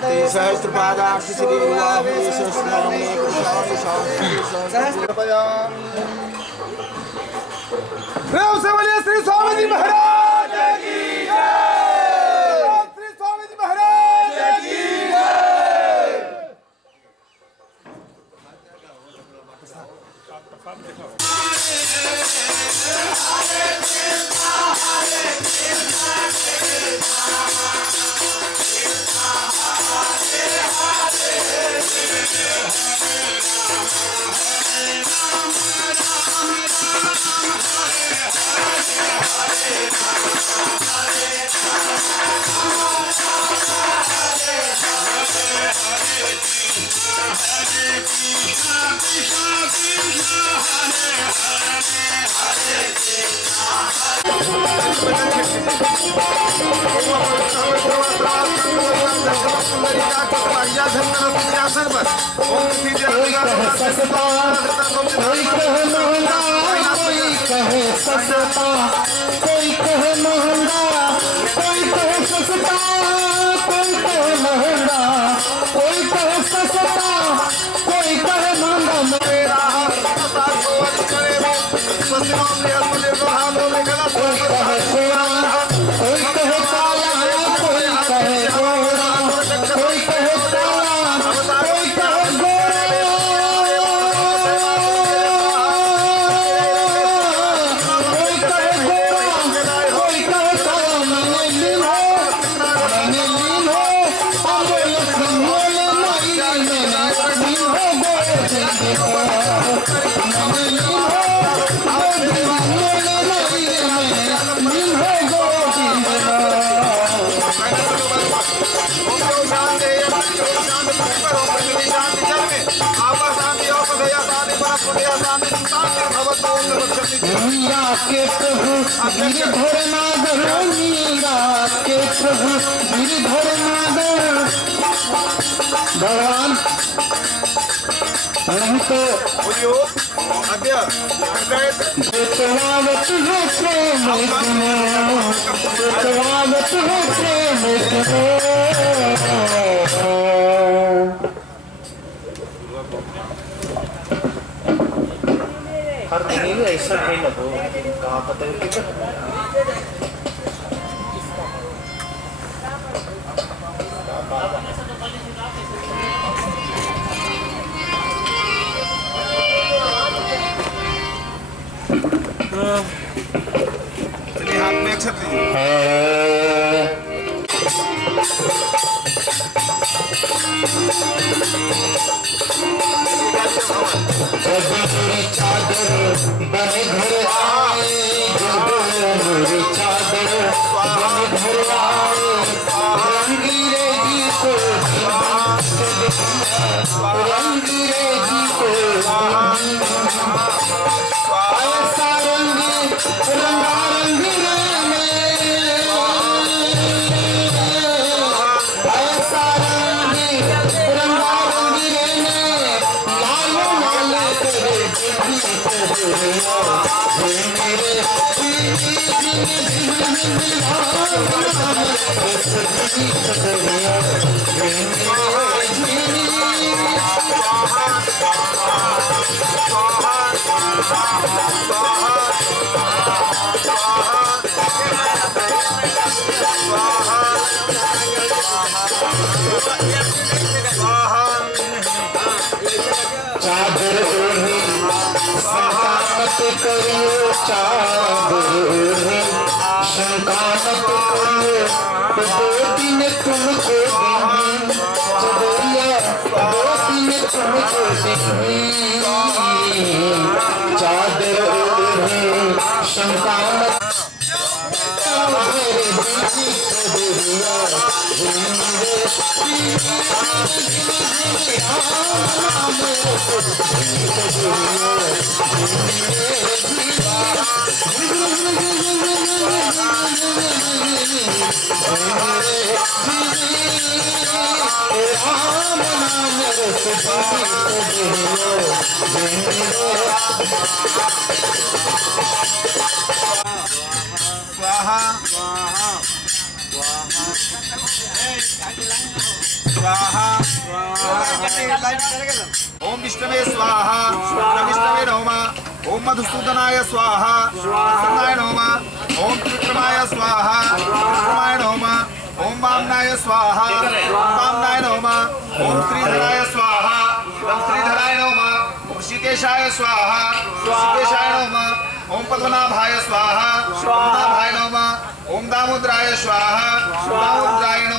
सहस्रपादाक्षि श्री प्रेम से बोलिए श्री स्वामी जी महाराज की जय। श्री स्वामी जी महाराज की कहे सस्ता, कोई कहे महंगा, कोई कहे सस्ता, कोई कहे महंगा, कोई कहे सस्ता, कोई कहे महंगा। मेरा कोई कहे सोना, कोई कहे काला, कोई कहे गोरा, कोई कहे काला, कोई कहे गोरा। मीरा के प्रभु गिरधर नागर, मीरा के प्रभु गिरधर नागर। भगवान हमको बेतवावत है प्रेम तुम्हें, बेतवावत है प्रेम हर महीने ऐसा नहीं लगो कहाँ पता है कि चलिए हाथ में अक्षत लीजिए। चादर बने घर आए, मेरी चादर बने घर आए। रंगीरे जी को रंगीरे जी को ऐसा रंग रंगारंग ऐसा रंग रंगारंग चादर ओढ़े संकामत करियो, चादर ओढ़े संकामत करियो। तो 2 दिन तुमको देंगे चदरिया, 2 दिन तुमको देंगे। चादर ओढ़े संकामत स्वाहा स्वाहा स्वाहा। स्वाहा ओम विष्णवे स्वाहा विष्णवे नमः ओम मधुसूदनाय स्वाहा मधुसूदनाय नमः ओम त्रिविक्रमाय स्वाहा त्रिविक्रमाय नमः ओम वामनाय स्वाहा वामनाय नमः ओम श्रीधराय स्वाहा श्रीधराय नमः ओम ऋषिकेशाय स्वाहा ऋषिकेशाय नमः ओम पद्मनाभाय स्वाहा पद्मनाभाय नमः ओम दामोदराय स्वाहा दामोदराय नमः।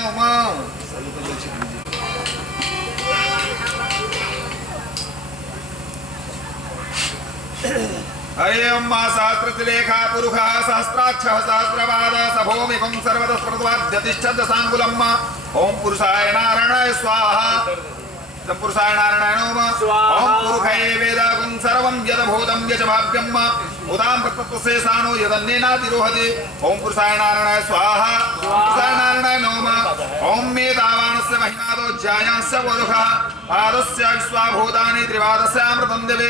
हरे ओम मा सहस्रतिलेखा पुरुषः सहस्राक्षः सहस्रपाद सभौमिकं सर्वतस्प्रतवाद्यतिष्ठत् सांगुलम् ओम पुरुषाय नारायणाय स्वाहा पुरुषाय नारायणाय नमः ओम पुरुषाय वेदगुं सर्वं यदभूतं यच भाव्यम् उदां प्रत्यक्षेषानो यदन्नेनातिरोहति ओम पुरुषाय नारायणाय स्वाहा पुरुषाय नारायणाय नमः ओम मेधावानस्य महिमादो ज्यायांस्य पुरुषः पादस्य विश्वाभूतानि त्रिपादस्यामृतं देवे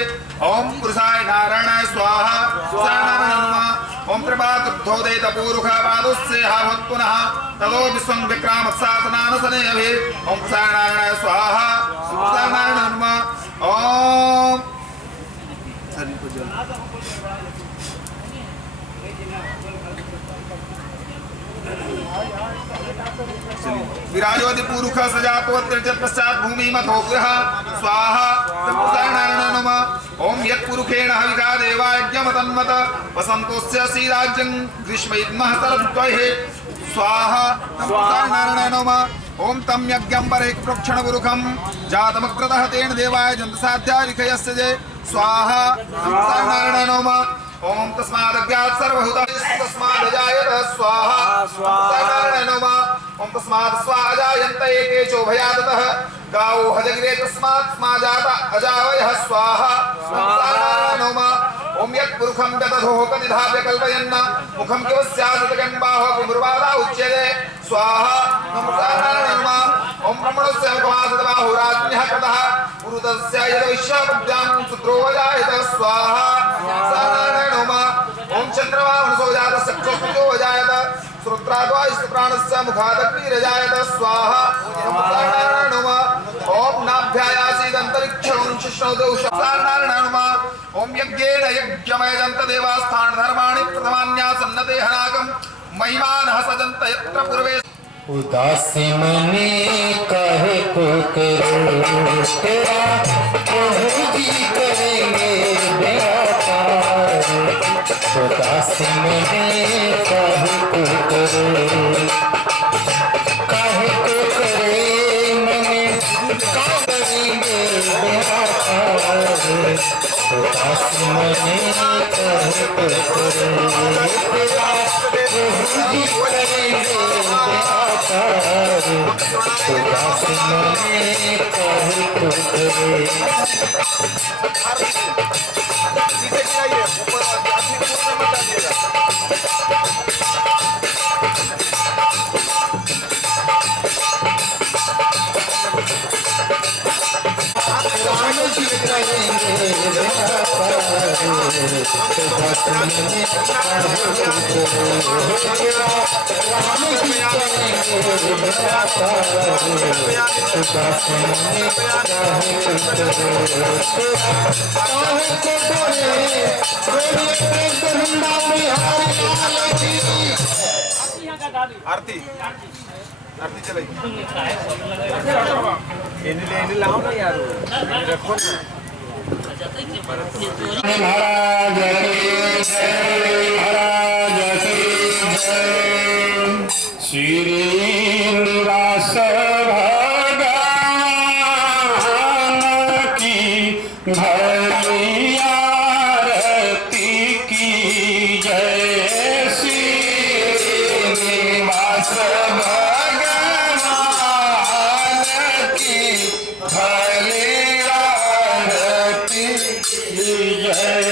ओम पुरुषाय नारायणाय स्वाहा पुरुषाय नारायणाय नमः ओम त्रिपादुद्धोदेत पुरुषः पादस्य हावत्पुनः ततो विश्वं विक्रामत्सासनानसने अभि ओम पुरुषाय नारायणाय स्वाहा पुरुषाय नारायणाय नमः ओम विराजोति पुरुष सजातो त्रिजत पश्चात भूमि मथो गृह स्वाहा पुरुषाय नारायणाय नमः ओम यत्पुरुषेण हविका देवा यज्ञमतन्मत वसन्तोस्य श्रीराज्यं ग्रीष्मैद्मः शरद्वये स्वाहा पुरुषाय नारायणाय नमः ओम तम यज्ञं परेक प्रोक्षण पुरुषं जातमग्रतः तेन देवाय जन्तसाध्यारिखयस्य जय स्वाहा पुरुषाय नारायणाय नमः ओम तस्मादज्ञात सर्वभूतं तस्मादजायत स्वाहा पुरुषाय नारायणाय नमः ओम तस्मात् स्वाजायन्त एके चोभयादतः गावो हजगिरे तस्मात् स्माजात अजावयः स्वाहा पुरुषाय नारायणाय नमः ओम यत्पुरुषं यदधोः कनिधाप्य कल्पयन्न मुखं किवस्यादतकं बाहो विमुर्वादा उच्यते स्वाहा पुरुषाय नारायणाय नमः ओम ब्रह्मणस्य मुखमासदबाहुराज्ञः कृतः पुरुतस्य यदविश्वविद्यां सुद्रोवजायत स्वाहा पुरुषाय नारायणाय नमः ओम चन्द्रवामनसो जातः चक्षुषो वजायत श्रोत्राद्वायुष्प्राणस्य मुखादग्निरजायत स्वाहा पुरुषाय नारायणाय नमः ओम नाभ्यायासीदन्तरिक्षं शिष्णोदौ पुरुषाय नारायणाय नमः ओम यज्ञेन यज्ञमयजन्त देवास्थान धर्माणि प्रथमान्यासन्नते हनाकं महिमानः सजन्त यत्र पूर्वे उदासी मने कहे को करो तेरा प्रभु जी करेंगे मेरा पार उदासी मने कहे को करो कहे को करे मने करेंगे मेरा पार उदासी मने कहे को करो तेरा प्रभु जी करेंगे उदासी मने कहे को करे नीचे गिराइए ऊपर आदमी को मत डालिएगा राम जी करेंगे मेरा पार उदासी मने कहे को करे राम जी करेंगे मेरा पार उदासी मने कहे को करे आरती आरती चलाई लाओ ना यार रखो ना महाराज की जय श्रीनिवास भगवान की भली आरती की जय श्रीनिवास भगवान की भली आरती की जय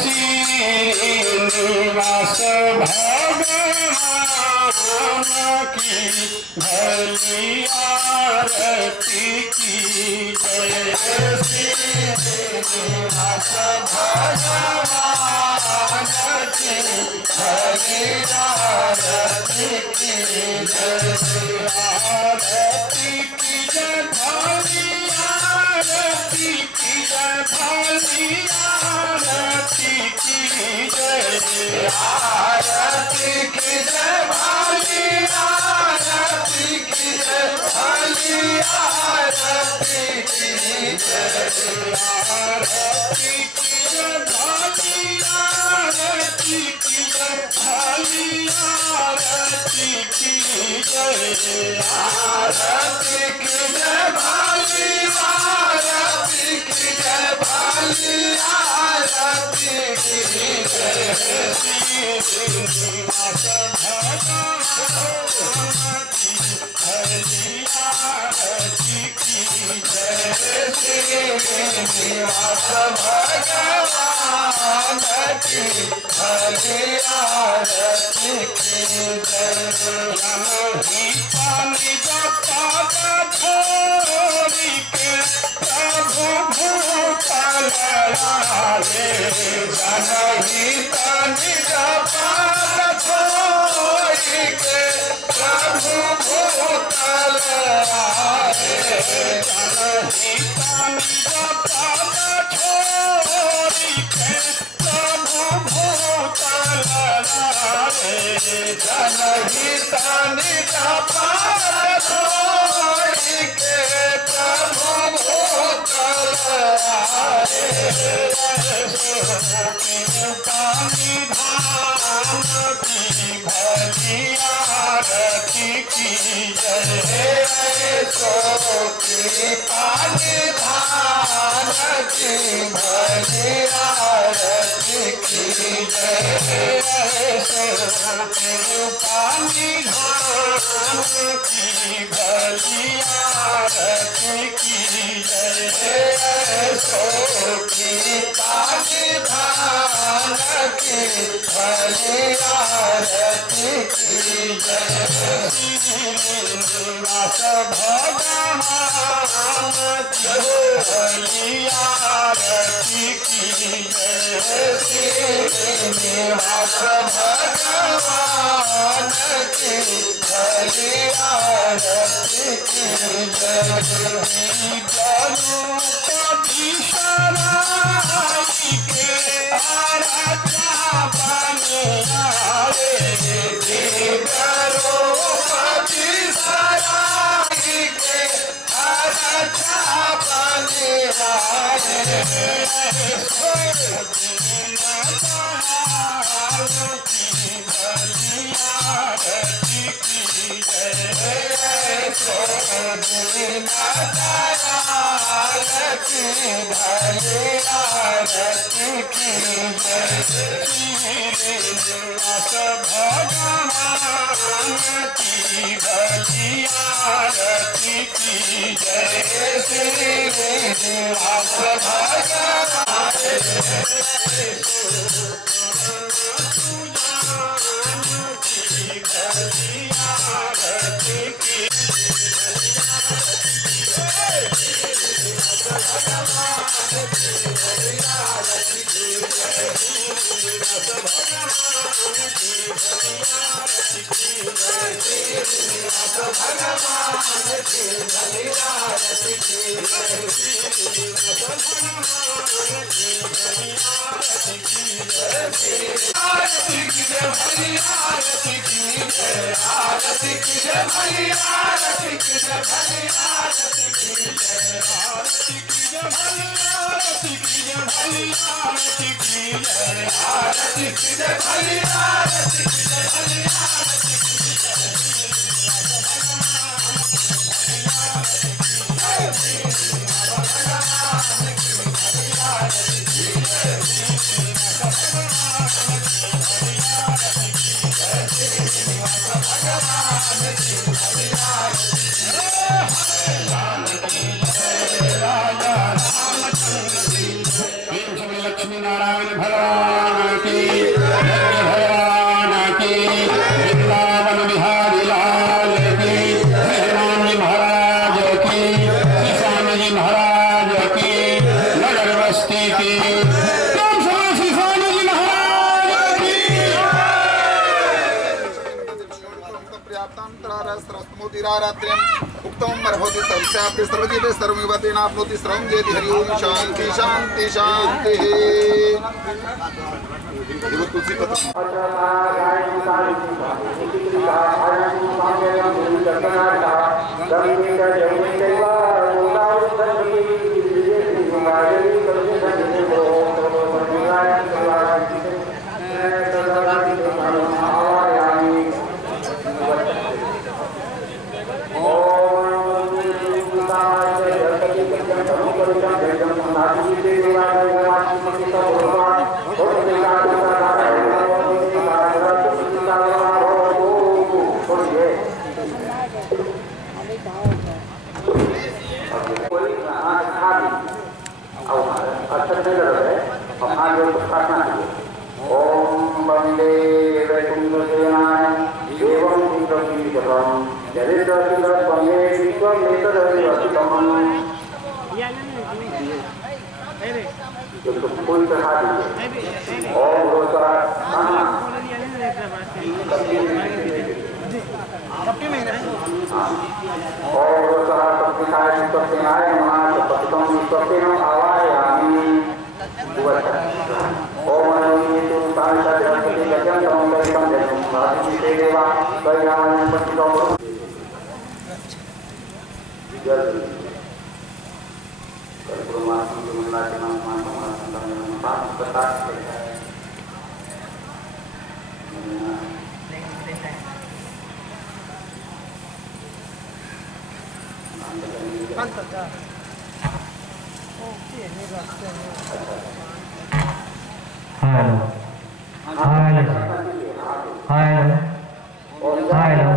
श्रीनिवास भगवान की भली आरती की जय श्रीनिवास भगवान की भली आरती की जय आरती की जय भली आरती की जय भली आरती की जय आरती की जय भली आरती की जय भली आरती की जय आरती की जय भली आरती की जय भली आरती की जय आरती की जय भली आरती की जय भली आरती की जय श्रीनिवास भगवान की भली आरती की जय श्रीनिवास भगवान की भली आरती की जय ही पानी जपाद छोड़ी के प्रभु भूतल आए जनही पानी जपाद छोड़ी के प्रभु भूतल आए जनही पानी जपाद छोड़ी के प्रभु भूतल आए जनही पानी जपाद छोड़ी के प्रभु भूतल आए पानी धाम की भली आरती की जय सो की पानी धाम की भली आरती की जय सो पानी धाम की भली आरती की जय सो की पानी धाम की भली आरती की जय श्रीनिवास भगवान की भली आरती की जय श्रीनिवास भगवान की भली आरती की जय शराई के आराध्या बने आए द्रोपदी शराई के आराध्या बने आए भली आरती की जय भली आरती की जय श्रीनिवास भगवान की भली आरती की जय श्रीनिवास भगवान की भली आरती की लक्ष्मी नारायण भगवान की भगवान की वृंदावन बिहारी लाल की हनुमान जी महाराज की किसान जी महाराज की नगर बस्ती की किसान जी महाराज तांत्रारस्त्रस्तमोतिरारात्र्यम् उक्तं मर्भवति सर्वस्याप्ति सर्वजिते सर्वमिवते नाप्नोति सर्वं जयति हरि ओम शांति शांति शांतिः। देव तुलसी पत्र ओम वंदे वैकुंठसेनाय एवं इंद्रकीलकं जरिद्रशीलस्वमे विश्वमेतदभिवर्तितम्। कोई कहा ओम रोसरा ओम रोसरा सत्विकाय विश्वसेनाय नमः सत्पतितं विश्वसेनं आवाहयामि। ओम नमो तांसा जगति गजं तमंगलितं जयं साधि देवा कल्याणं पतितं जय परमात्मा मंगला के नाम मानव संतन पाप प्रकाश करता है। हेलो हेलो हेलो हेलो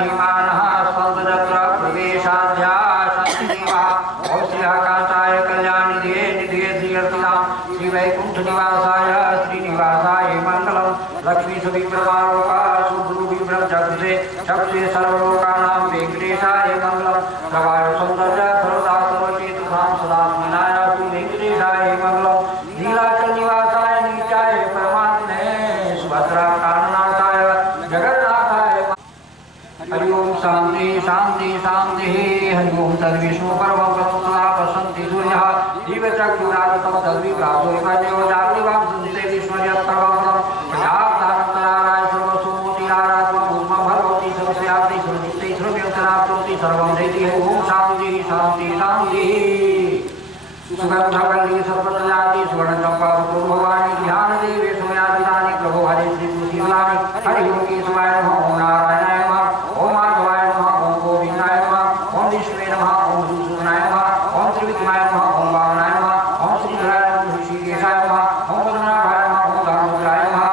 महिमानः स्पन्दजत्र प्रवेशाध्यासन्देवा ॐ श्रीकान्ताय कल्याणिधे निधे श्रीयर्तिनां श्रीवैकुण्ठनिवासाय श्रीनिवासाय मङ्गलं लक्ष्मीसुविप्रमालोका सुब्रुविभ्रमचक्षुषे चक्षुषे सर्वलोकानां वेङ्कटेशाय मङ्गलं प्रवाय सौन्दर्य सर्वदा सर्वचेतसां सदा स्मरणाय तु वेङ्कटेशाय मङ्गलं नीलाचलनिवासाय नीचाय परमात्मने सुभद्राकारणनाथाय जगन्नाथाय हरि ओम शांति शांति शांति हरि ओम तद्विष्णु परमं सदा पश्यन्ति सूर्यः दिव्यचक्षुरागतम तद्विप्रासोऽयमेव जागृवां संस्ते विश्वजत्तमं प्रजाप्तान्तराराय सर्वसुमूर्तिरारात्मभूमं भगवती सर्वस्याप्ति सर्वनित्यै सर्वव्यक्तनाप्नोति सर्वं जयति हरि ओम शांति शांति शांति सुगंधवल्ली सर्वप्रजाति सुवर्णचंपा भवानी ध्यान देवी सुमयादितानि प्रभो हरे श्री तुलसीलानि हरि ओम केशवाय नमः ओम नारायणाय नमः ओम माधवाय नमः ओम गोविंदाय नमः ओम विष्णुवे नमः ओम सुसूनाय नमः ओम त्रिविक्रमाय नमः ओम वामनाय नमः ओम श्रीधराय नमः ऋषिकेशाय नमः ओम पद्मनाभाय नमः ओम दामोदराय नमः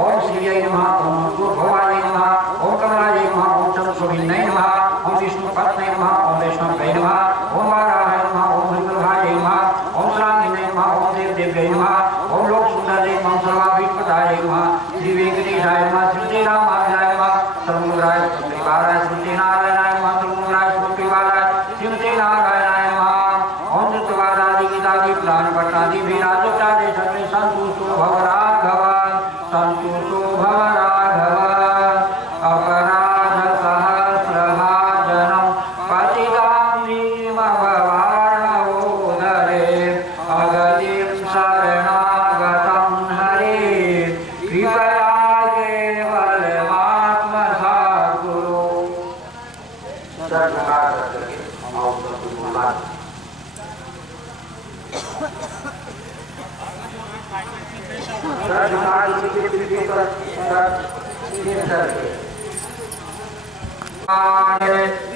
ओम श्रीयै नमः ओम भवाय नमः ओम कमलायै नमः ओम चंद्रशोभिन्यै नमः ओम विष्णुपत्न्यै नमः ओम वैष्णवे नमः ओम वाराहाय नमः ओम हरिप्रभाय नमः ओम श्रान्तिने नमः ओम देवदेव्यै नमः ओम लोकसुन्दरे नमः सर्वाभिष्टदाय नमः श्री वेंकटेशाय नमः श्री रामाय नमः सर्वमुद्राय श्रीवाराय श्री नारायणाय नमः सर्वमुद्राय श्रीवाराय श्री नारायणाय नमः ओम कृतवादादि गीतादि पुराण पट्टादि वीराजोचार्य सर्वे संतुष्टो भव राघव संतुष्टो भव राघव अपराध सहस्रभाजनं पतितां भीमभवार्णवोदरे अगतिं शरणागतं हरे कृपया केवलमात्मसात्कुरु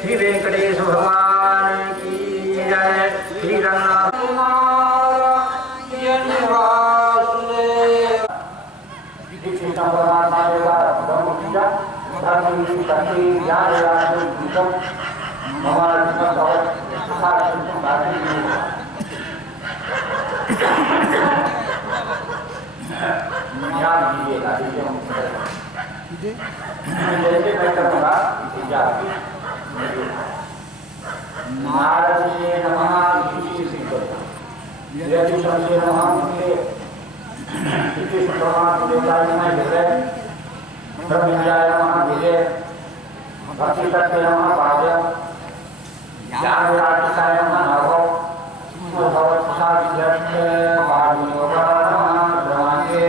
श्री वेंकटेश भगवान की जय श्री रंगनाथ नारदे नमः ब्रह्मविद्याय नमः विजय भक्तितत्वे नमः पादय ज्ञानराटिकाय नमः नभो भगवत्सादिध्यक्षे वायुयोगाय नमः ब्रह्मांडे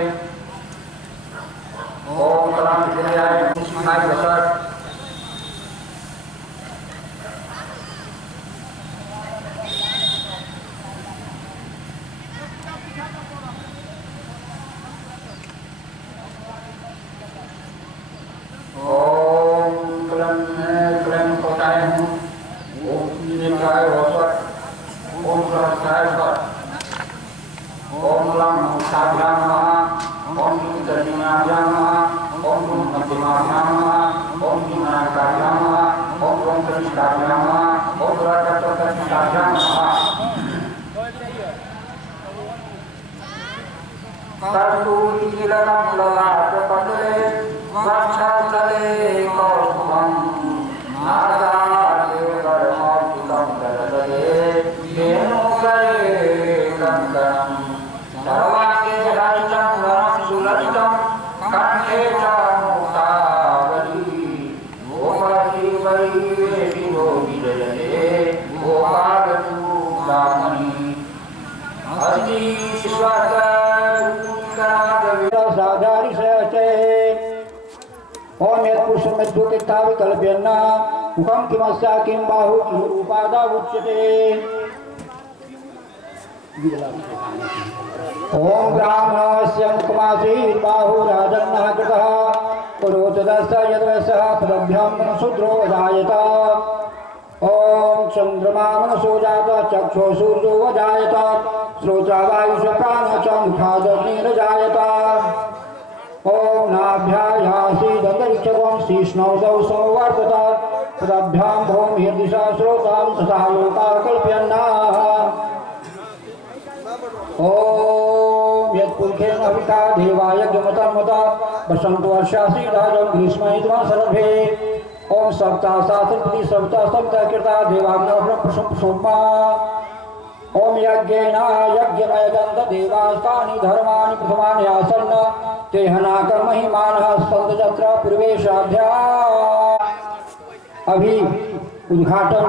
ओम कलाम विजयाय नमः वसत कल्प्यन्ना मुखं किमस्या किं बाहु उपादा उच्यते ओम ब्राह्मणस्य मुखमासीर्बाहुराजन्नः कृतः पुरोतदस्य यद्वयसः पदभ्यां शूद्रो जायत ओम चंद्रमा मनसो जात चक्षो सूर्यो जायत श्रोत्रवायुषप्राण च मुखादग्निर्जायत ओम नाभ्यायासी दन्तरिक्षकं शीष्णौदौ समवर्ततात् तदभ्यां भौम हृदिशा श्रोतां तथा लोका कल्पयन्नाः ओम यत्पुरुषेण हविता देवाय यज्ञमतन्मता वसन्तो वर्षासि राजं ग्रीष्मयित्वा सर्वे ओम सप्ता शास्त्रपति सप्ता कृता देवाग्नः प्रसम्मा ओम यज्ञेन यज्ञमयदन्त देवास्तानि धर्माणि प्रथमानि आसन्न तेहना कर्महिमानः सन्तजत्र प्रवेशाभ्या अभी उद्घाटन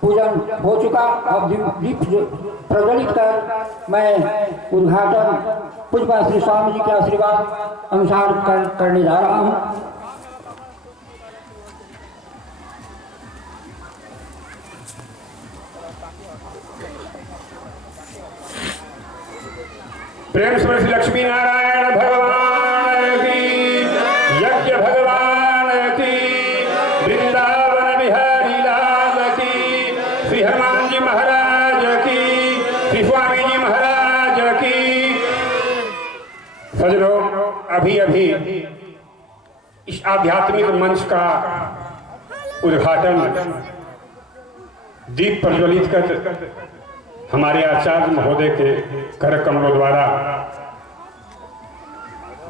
पूजन हो चुका। अब दीप प्रज्वलित कर मैं उद्घाटन पूज्य श्री स्वामी जी के आशीर्वाद अनुसार करने जा रहा हूँ। प्रेम से लक्ष्मी नारायण भगवान की, यज्ञ भगवान की, वृंदावन बिहारी लाल की, श्री हनुमान जी महाराज की, श्री स्वामी जी महाराज की। सजनों, अभी अभी इस आध्यात्मिक मंच का उद्घाटन दीप प्रज्वलित कर हमारे आचार्य महोदय के कर कमलों द्वारा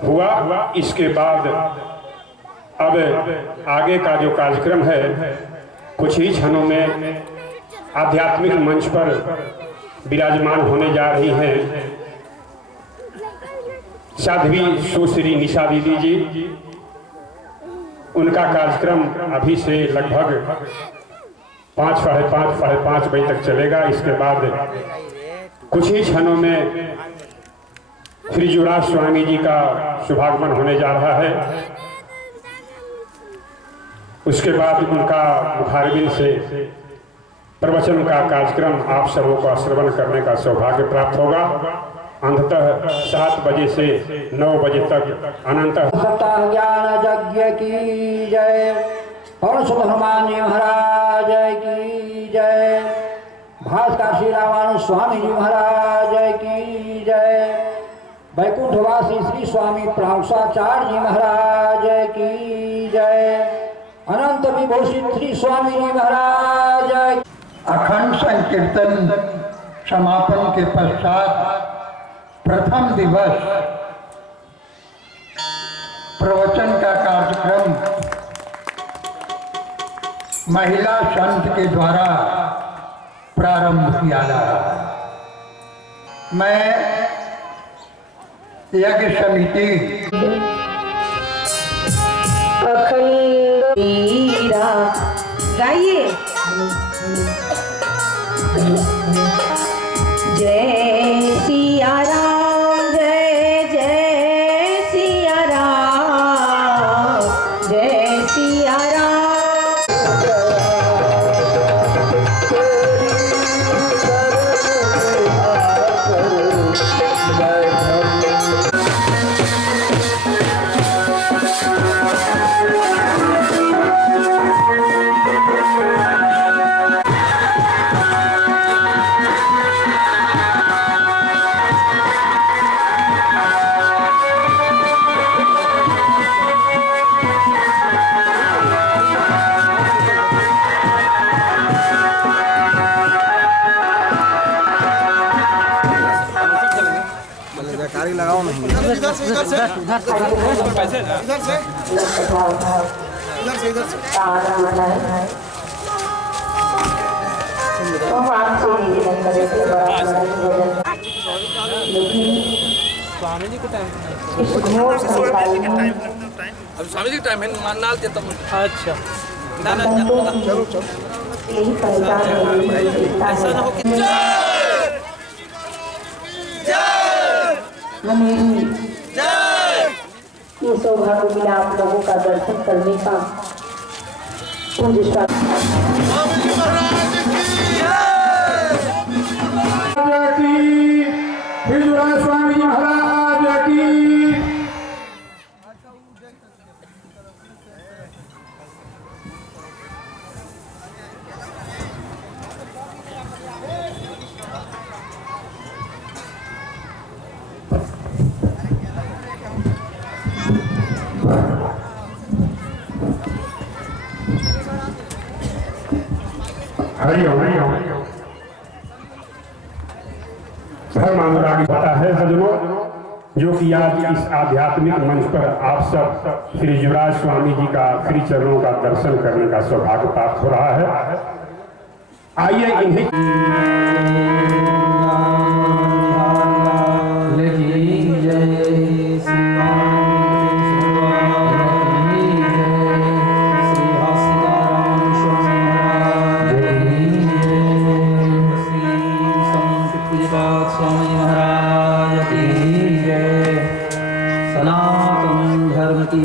हुआ। इसके बाद अब आगे का जो कार्यक्रम है कुछ ही क्षणों में आध्यात्मिक मंच पर विराजमान होने जा रही हैं साध्वी सुश्री निशा दीदी जी। उनका कार्यक्रम अभी से लगभग 5, साढ़े 5 बजे तक चलेगा। इसके बाद कुछ ही क्षणों में श्री युवराज स्वामी जी का शुभागमन होने जा रहा है। उसके बाद उनका मुखारबिन से प्रवचन का कार्यक्रम आप सबों को श्रवण करने का सौभाग्य प्राप्त होगा। अंततः 7 बजे से 9 बजे तक अनंत सप्ताह ज्ञान यज्ञ की जय। और हनुमान जी महाराज की जय। भास्कर श्री रामानु स्वामी जी महाराज की जय। वैकुंठवासी श्री स्वामी प्रांशाचार्य जी महाराज की जय। अनंत विभूषित श्री स्वामी जी महाराज। अखंड संकीर्तन समापन के पश्चात प्रथम दिवस प्रवचन का कार्यक्रम महिला संत के द्वारा प्रारंभ किया जा रहा है। मैं यज्ञ समिति अखंड वीरा गाइए। जय सिया राम, जय जय सिया राम, जय सिया राम। स्वामी जी का टाइम अभी स्वामी जी का टाइम है नाल देता हूँ। अच्छा ना ना चलो चलो ऐसा ना हो कि ये सौभाग्य मिला आप लोगों का दर्शन करने का। पूज्य स्वामी जी महाराज की। धर्म अनुरागी होता है सज्जनों, जो कि आज इस आध्यात्मिक मंच पर आप सब श्री युवराज स्वामी जी का श्री चरणों का दर्शन करने का सौभाग्य प्राप्त हो रहा है। आइए इन्हीं सनातन धर्म की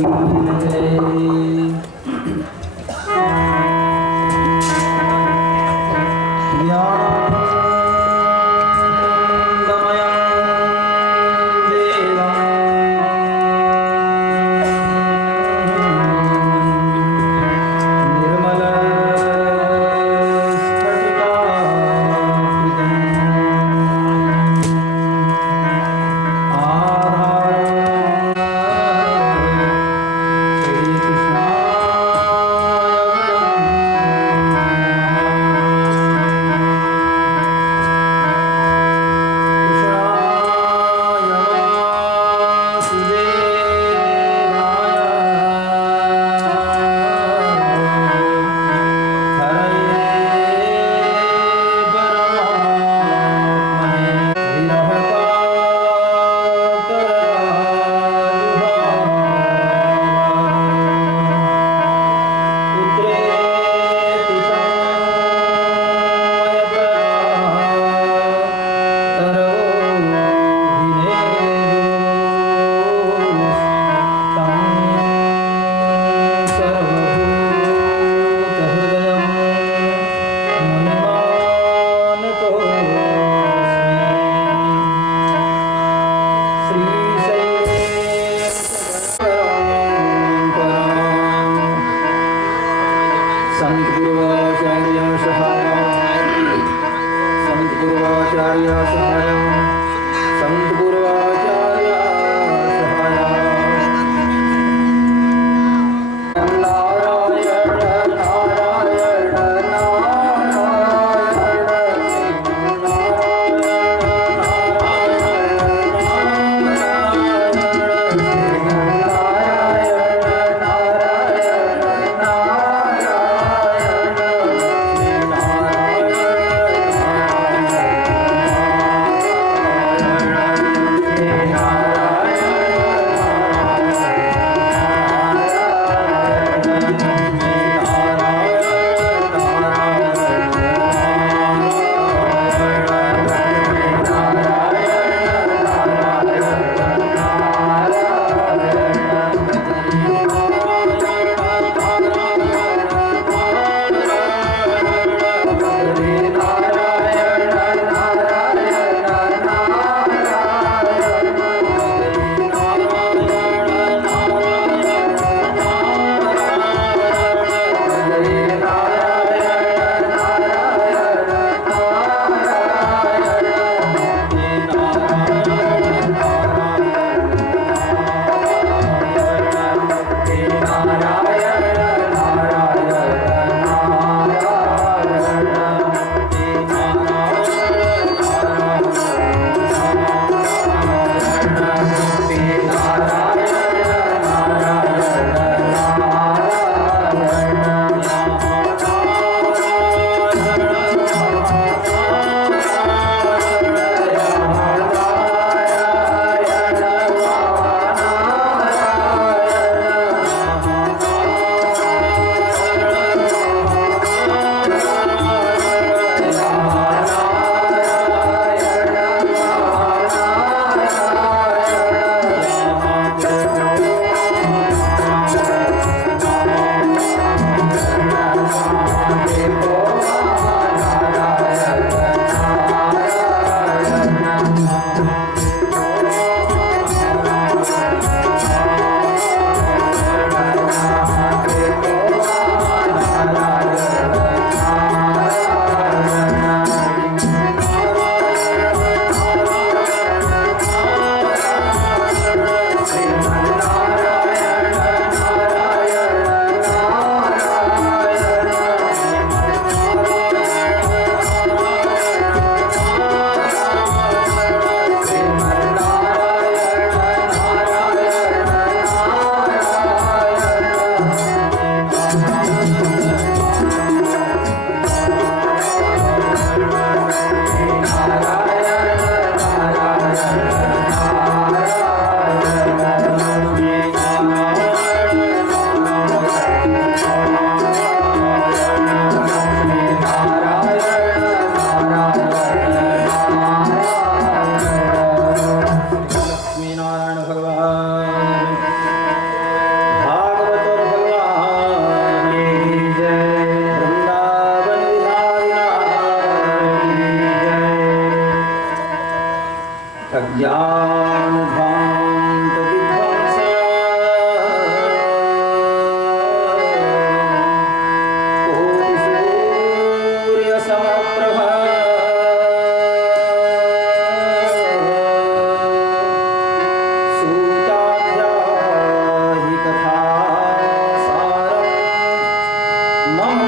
मम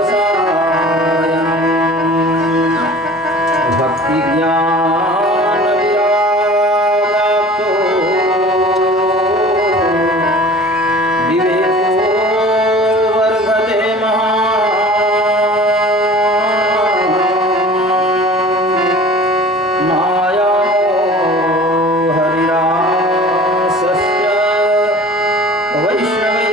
करुणारसायनं भक्ति ज्ञान विरागातो विवेको वर्धते माया हरिरासस्य वैष्णवे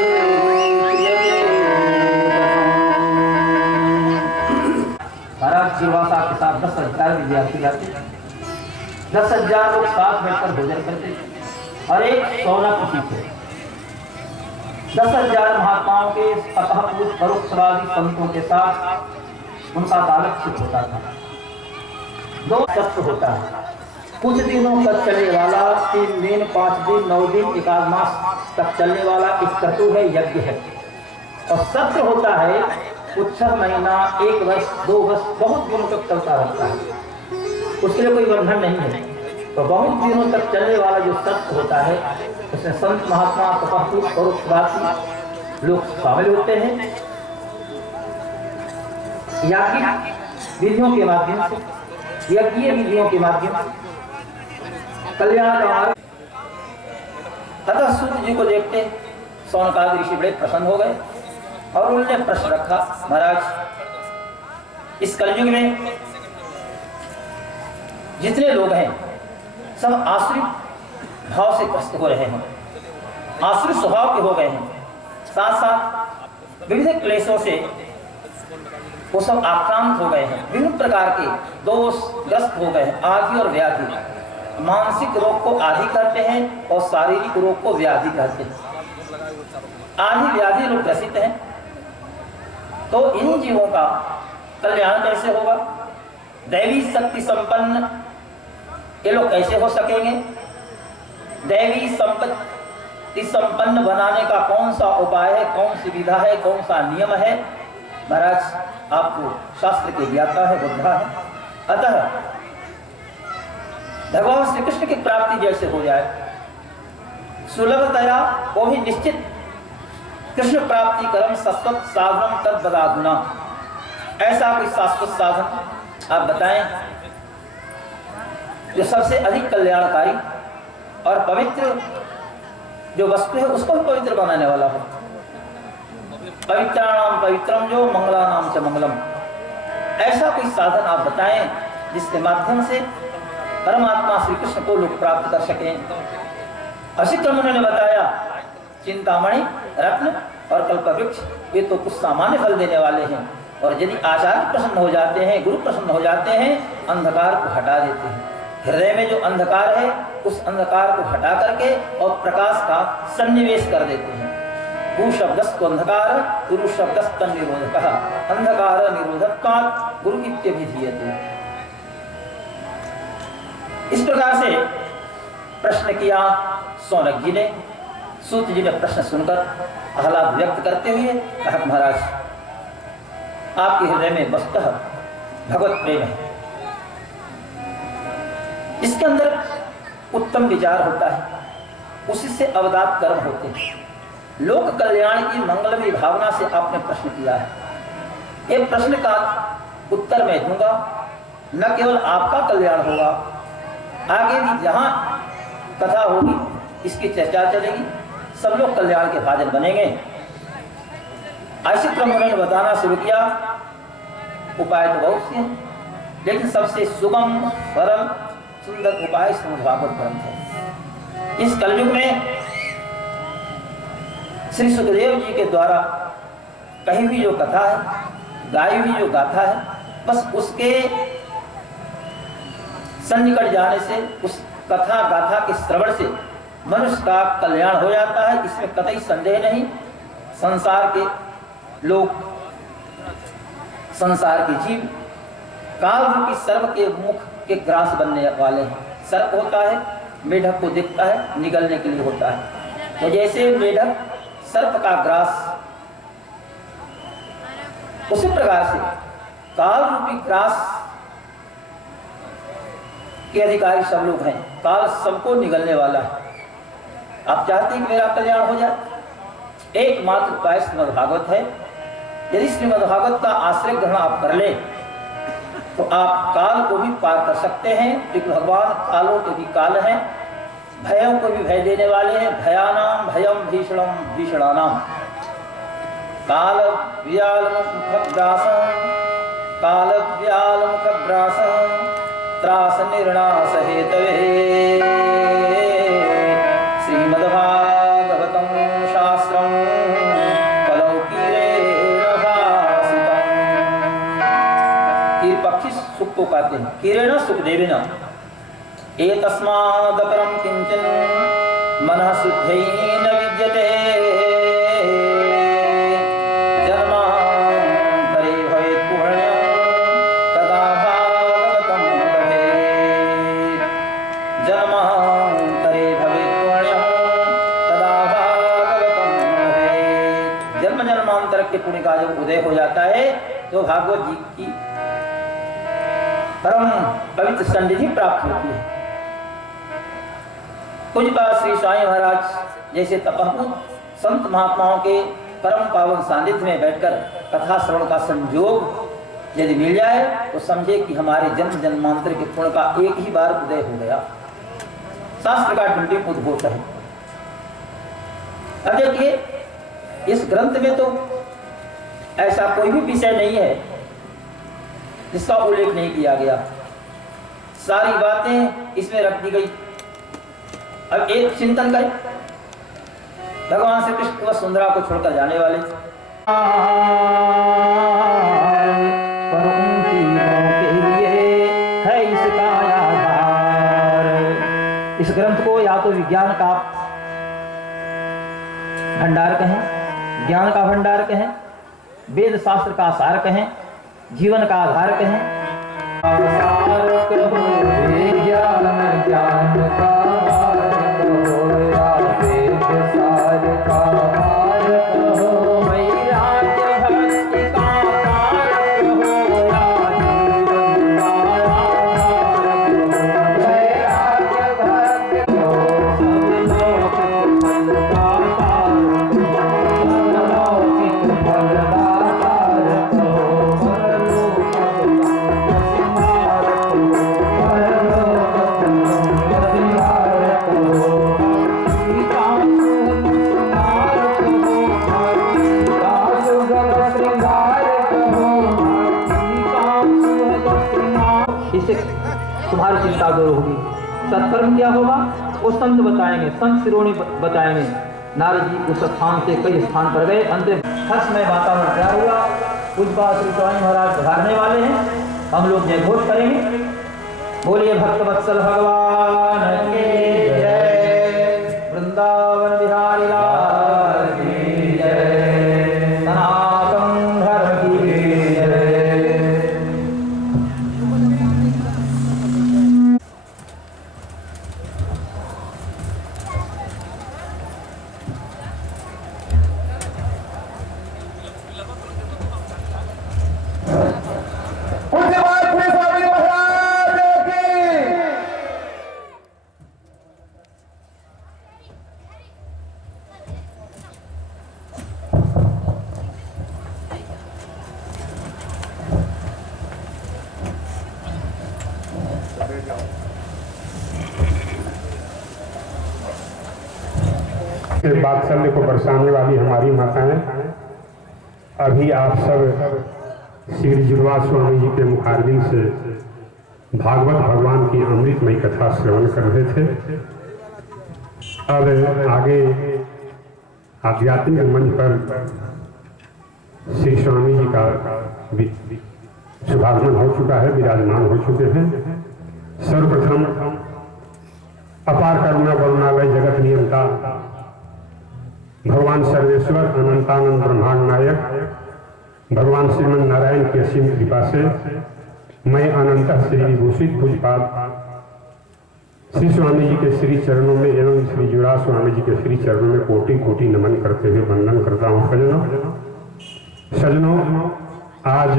महाराज श्रीवासा के साथ 10,000 विद्यार्थी जाते, 10,000 लोग साथ बैठकर भोजन करते और एक सोना खुशी थे। 10,000 महात्माओं के अतः परोक्षवादी संतों के साथ उनका ताल्लुक होता था। 2 सत्र होता है, कुछ दिनों तक चलने वाला, 3 दिन 5 दिन 9 दिन 1 मास तक चलने वाला इस क्रतु है, यज्ञ है। और सत्र होता है कुछ 6 महीना 1 वर्ष 2 वर्ष बहुत दिनों तक चलता रहता है, उसके लिए कोई बंधन नहीं है। तो बहुत दिनों तक चलने वाला जो सत्र होता है उसमें संत महात्मा तपस्वी और लोग शामिल होते हैं। याज्ञिक विधियों के माध्यम से, यज्ञीय विधियों के माध्यम से कल्याण का मार्ग। तथा सूर्य जी को देखते शौनकादि ऋषि बड़े प्रसन्न हो गए और उन्होंने प्रश्न रखा, महाराज इस कलयुग में जितने लोग हैं सब आश्रित भाव से ग्रस्त हो रहे हैं, आश्रित स्वभाव के हो गए हैं, साथ साथ विविध क्लेशों से वो सब आक्रांत हो गए हैं, विभिन्न प्रकार के दोष ग्रस्त हो गए हैं, आदि और व्याधि। मानसिक रोग को आदि कहते हैं और शारीरिक रोग को व्याधि कहते हैं। आदि व्याधि लोग ग्रसित हैं, तो इन जीवों का कल्याण कैसे होगा? दैवी शक्ति संपन्न ये लोग कैसे हो सकेंगे? दैवी संपत्ति संपन्न बनाने का कौन सा उपाय है, कौन सी विधा है, कौन सा नियम है? महाराज आपको शास्त्र के ज्ञाता है, बुद्धा है। अतः भगवान श्री कृष्ण की प्राप्ति जैसे हो जाए सुलभतया, वो भी निश्चित कृष्ण प्राप्ति कर्म शाश्वत साधन तद बदागुना, ऐसा कोई शाश्वत साधन आप बताएं जो सबसे अधिक कल्याणकारी और पवित्र जो वस्तु है उसको भी पवित्र बनाने वाला हो। पवित्राणाम पवित्रम जो मंगलानाम च मंगलम, ऐसा कोई साधन आप बताएं जिसके माध्यम से परमात्मा श्री कृष्ण को लोग प्राप्त कर सकें। असी क्रम उन्होंने बताया चिंतामणि, रत्न और कल्पवृक्ष ये तो कुछ सामान्य फल देने वाले हैं, और यदि आचार्य प्रसन्न हो जाते हैं, गुरु प्रसन्न हो जाते हैं, अंधकार को हटा देते हैं। हृदय में जो अंधकार है उस अंधकार को हटा करके और प्रकाश का सन्निवेश कर देते हैं। गुरु शब्दस्तु अंधकार, गुरु शब्दस्त निरोधकः, अंधकार निरोधत्वात् गुरु इत्यभिधीयते। इस प्रकार से प्रश्न किया सौनक जी ने। सूत जी ने प्रश्न सुनकर आह्लाद व्यक्त करते हुए कहा, महाराज आपके हृदय में वस्तुतः भगवत प्रेम है, इसके अंदर उत्तम विचार होता है, उसी से अवदात कर्म होते हैं। लोक कल्याण की मंगलमयी भावना से आपने प्रश्न किया है। ये प्रश्न का उत्तर मैं दूंगा, न केवल आपका कल्याण होगा, आगे भी जहां कथा होगी इसकी चर्चा चलेगी, सब लोग कल्याण के भाजन बनेंगे। ऐसे क्रम उन्होंने बताना शुरू किया। उपाय तो बहुत से हैं, लेकिन सबसे सुगम सरल सुंदर उपाय श्रीमद् भागवत ग्रंथ है। इस कलयुग में श्री सुखदेव जी के द्वारा कही हुई जो कथा है, गाई हुई जो गाथा है, बस उसके सन्निकट जाने से, उस कथा गाथा के श्रवण से मनुष्य का कल्याण हो जाता है, इसमें कतई संदेह नहीं। संसार के लोग, संसार के जीव काल रूपी सर्प के मुख के ग्रास बनने वाले हैं। सर्प होता है, मेढक को देखता है, निगलने के लिए होता है। तो जैसे मेढक सर्प का ग्रास, उसी प्रकार से काल रूपी ग्रास के अधिकारी सब लोग हैं। काल सबको निगलने वाला है। आप चाहते हैं कि मेरा कल्याण हो जाए, एकमात्र उपाय श्रीमद् भागवत है। यदि श्रीमद् भागवत का आश्रय ग्रहण आप कर ले तो आप काल को भी पार कर सकते हैं, क्योंकि भगवान कालों के भी काल हैं, भयों को भी भय देने वाले हैं। भयानाम भयम भीषणम भीषणानाम काल व्यालमुखग्रासं काल व्यालमुखग्रासं त्रास निर्णास हेतवे श्रीमद्भागवतं शास्त्रं कलौ कीरेण भासितम्। कीर पक्षी सुख को कहते हैं, कीरेण सुख देवेन एतस्मादपरं किंचन मनः शुद्धेन विद्यते जन्मान्तरे भवेत् पुण्यं तदा भागवतं लभेत्। जन्मान्तरे भवेत् पुण्यं तदा भागवतं लभेत्। जन्म जन्मांतर के पुण्य का जब उदय हो जाता है तो भागवत जी की परम पवित्र सन्निधि प्राप्त होती है। कुछ बात श्री स्वामी महाराज जैसे तपस्वी संत महात्माओं के परम पावन सानिध्य में बैठकर कथा श्रवण का संयोग यदि मिल जाए तो समझे कि हमारे जन्म जन्मांतर के पुण्य का एक ही बार उदय हो गया। शास्त्र का ड्यूटी उद्भूत है। अब देखिए इस ग्रंथ में तो ऐसा कोई भी विषय नहीं है जिसका उल्लेख नहीं किया गया, सारी बातें इसमें रख दी गई। अब एक चिंतन करें, भगवान श्री कृष्ण वसुंधरा को छोड़कर जाने वाले है इसका आधार। इस ग्रंथ को या तो विज्ञान का भंडार कहें, ज्ञान का भंडार कहें, वेद शास्त्र का सार कहें, जीवन का आधार कहें। तुम्हारी चिंता दूर होगी। सत्कर्म क्या होगा वो संत बताएंगे, संत शिरोमणि बताएंगे। नारद जी उस स्थान से कई स्थान पर गए, अंतिम हर्षमय वातावरण तैयार हुआ। कुछ बात श्री स्वामी महाराज पधारने वाले हैं, हम लोग जय घोष करेंगे। बोलिए भक्त वत्सल भगवान की जय, वृंदावन बिहारी लाल की जय, सनातन धर्म की जय। वात्सल्य को बरसाने वाली हमारी माताएं, अभी आप सब श्री जुड़वा स्वामी जी के मुखारबिंद से भागवत भगवान की अमृतमयी कथा श्रवण कर रहे थे। अब आगे आध्यात्मिक मंच पर श्री स्वामी जी का शुभागमन हो चुका है, विराजमान हो चुके हैं। सर्वप्रथम अपार करुणा करुणालय जगत नियंता भगवान सर्वेश्वर अनंतानंद ब्रह्मांड नायक भगवान श्रीमन नारायण की असीम कृपा से मैं अनंत श्री विभूषित पूजपाद श्री स्वामी जी के श्री चरणों में एवं श्री जुड़ा स्वामी जी के श्री चरणों में कोटि कोटि नमन करते हुए वंदन करता हूँ। सजनों, आज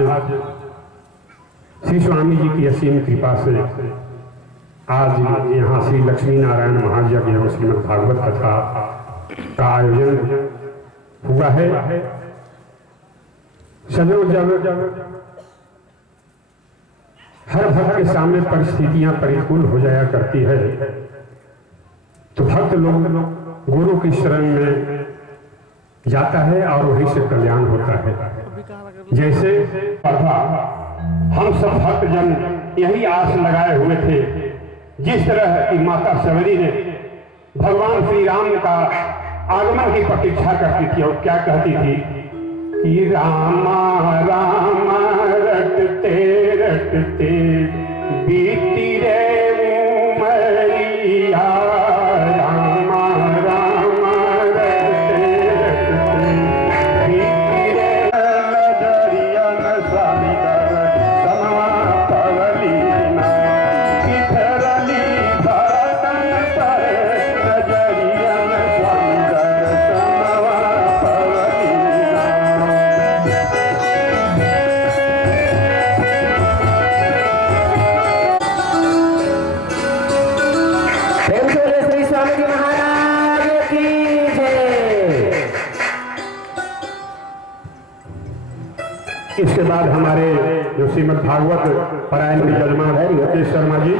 श्री स्वामी जी की असीम कृपा से आज यहाँ श्री लक्ष्मी नारायण महायज्ञ एवं श्रीमद् भागवत कथा का आयोजन हुआ है। सदैव जब हर भक्त के सामने परिस्थितियां प्रतिकूल हो जाया करती है तो भक्त लोग गुरु की शरण में जाता है और वहीं से कल्याण होता है। जैसे हम सब भक्तजन यही आस लगाए हुए थे, जिस तरह की माता सबरी ने भगवान श्री राम का आगमन की प्रतीक्षा करती थी और क्या कहती थी कि रामा रामा रटते रटते बीती रे उमरिया, रामा रामा रटते रटते बीती रे नजरिया न स्वामी समवा पवलीना इथरली भरतन पर नजरिया न स्वामी समवा पवलीना। श्री स्वामी जी महाराज की जय। इसके बाद हमारे जो श्रीमद् भागवत पारायण के यजमान है योगेश शर्मा जी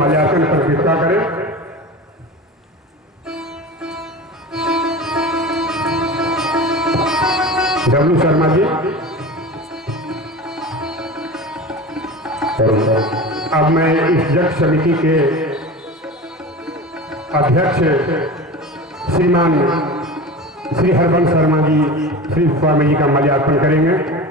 मल्यार्पण पर कृपा करें। डब्लू शर्मा जी। अब मैं इस जग समिति के अध्यक्ष श्रीमान श्री हरबंश शर्मा जी श्री स्वामी जी का मल्यार्पण करेंगे।